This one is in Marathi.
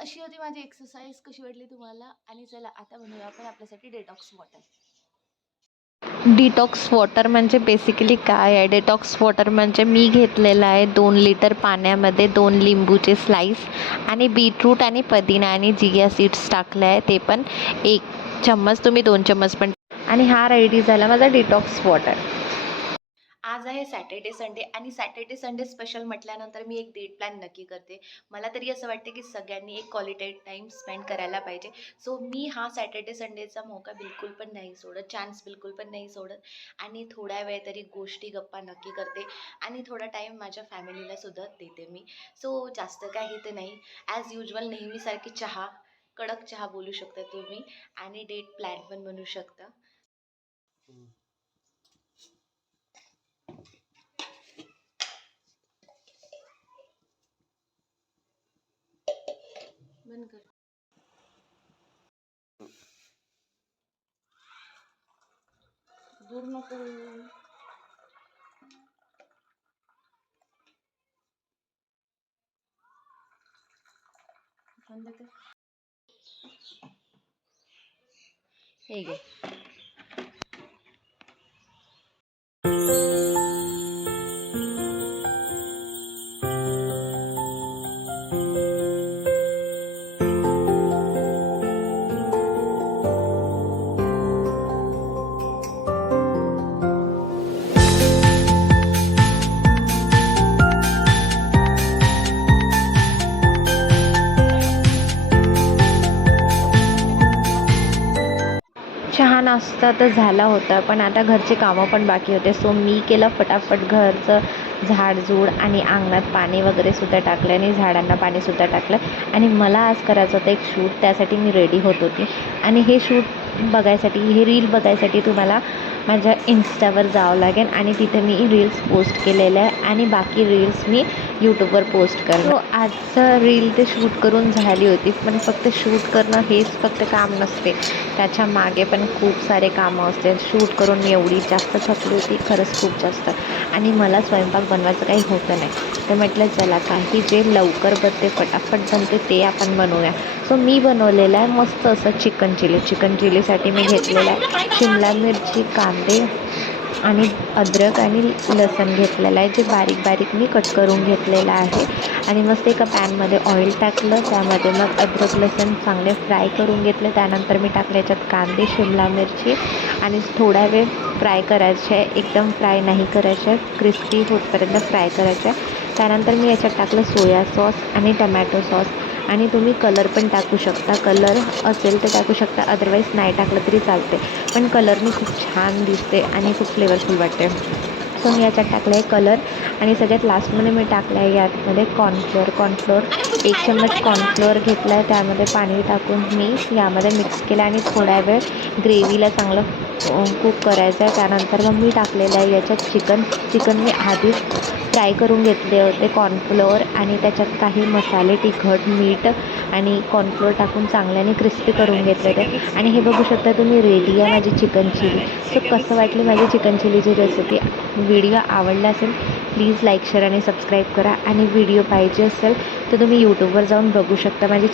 अशी होती माझी एक्सरसाइज. कशी वाटली तुम्हाला? आणि चला आता बनवूया आपण आपल्यासाठी डेटॉक्स वॉटर. डिटॉक्स वॉटर म्हणजे बेसिकली काय आहे? डिटॉक्स वॉटर म्हणजे मी घेतलेलं आहे 2 लिटर पाण्यामध्ये 2 लिंबूचे स्लाईस आणि बीटरूट आणि पुदिना आणि जिया सीड्स टाकले आहे, ते पण 1 चम्मच, तुम्ही 2 चम्मच पण. आणि हा रेडी झाला माझा डिटॉक्स वॉटर. आज आहे सॅटर्डे संडे आणि सॅटर्डे संडे स्पेशल म्हटल्यानंतर मी एक डेट प्लॅन नक्की करते. मला तरी असं वाटते की सगळ्यांनी एक क्वालिटी टाईम स्पेंड करायला पाहिजे. सो मी हा सॅटर्डे संडेचा मौका बिलकुल पण नाही सोडत, चान्स बिलकुल पण नाही सोडत आणि थोड्या वेळ तरी गोष्टी गप्पा नक्की करते आणि थोडा टाईम माझ्या फॅमिलीला सुद्धा देते मी. सो जास्त काही ते नाही, ॲज युजल नेहमीसारखी चहा, कडक चहा बोलू शकता तुम्ही आणि डेट प्लॅन पण बनवू शकता. बंद कर. दूर नको. बंद कर. हे घे. चहा नाश्ता तर झाला होता, पण आता घरचे कामं पण बाकी होते. सो मी केलं फटाफट घरचं झाडझूड आणि अंगणात पाणी वगैरे सुद्धा टाकलं आणि झाडांना पाणीसुद्धा टाकलं. आणि मला आज करायचं होतं एक शूट, त्यासाठी मी रेडी होत होती. आणि हे शूट बघायसाठी, हे रील बघायसाठी तुम्हाला माझ्या इन्स्टावर जावं लागेल आणि तिथे मी रील्स पोस्ट केलेल्या आहे आणि बाकी रील्स मी यूट्यूबवर पोस्ट करणार. सो आजचं रील ते शूट करून झाली होती, पण फक्त शूट करणं हेच फक्त काम नसते, त्याच्या मागे पण खूप सारे कामं असते. शूट करून मी एवढी जास्त थकली होती, खरंच खूप जास्त. आणि मला स्वयंपाक बनवायचं काही होतं नाही, तर म्हटलं चला काही जे लवकर बनते, फटाफट बनते ते आपण बनवूया. सो मी बनवलेलं आहे मस्त असं चिकन चिलीसाठी मी घेतलेलं आहे शिमला मिरची, कांदे आणि अद्रक आणि लसूण घेतलेलं आहे, जे बारीक बारीक मी कट करून घेतलेलं आहे. आणि मस्त एका पॅनमध्ये ऑइल टाकलं, त्यामध्ये मग अद्रक लसूण चांगले फ्राय करून घेतले. त्यानंतर मी टाकले याच्यात कांदे, शिमला मिरची आणि थोडा वेळ फ्राय करायचे आहे, एकदम फ्राय नाही करायचे आहे, क्रिस्पी होतपर्यंत फ्राय करायचे आहे. त्यानंतर मी याच्यात टाकलं सोया सॉस आणि टमॅटो सॉस. आणि तुम्ही कलर पण टाकू शकता, कलर असेल तर टाकू शकता, अदरवाईज नाही टाकलं तरी चालते, पण कलरनी खूप छान दिसते आणि खूप फ्लेवरफुल वाटते. सो मी याच्यात टाकलं आहे कलर. आणि सगळ्यात लास्टमध्ये मी टाकलं आहे यामध्ये कॉर्नफ्लोअर 1 चम्मच कॉर्नफ्लोअर घेतला आहे, त्यामध्ये पाणी टाकून मी यामध्ये मिक्स केलं आणि थोड्या वेळ ग्रेव्हीला चांगलं कुक करायचं आहे. त्यानंतर मग मी टाकलेलं आहे याच्यात चिकन मी आधीच फ्राय करून घेतले होते कॉर्नफ्लोअर आणि त्याच्यात काही मसाले, तिखट, मीठ आणि कॉर्नफ्लोअर टाकून चांगल्याने क्रिस्पी करून घेतले होते. आणि हे बघू शकता तुम्ही, रेडी आहे माझी चिकन चिली. सो कसं वाटली माझी चिकन चिलीची रेसिपी? व्हिडिओ आवडला असेल प्लीज लाईक, शेअर आणि सबस्क्राईब करा. आणि व्हिडिओ पाहिजे असेल तर तुम्ही यूट्यूबवर जाऊन बघू शकता माझी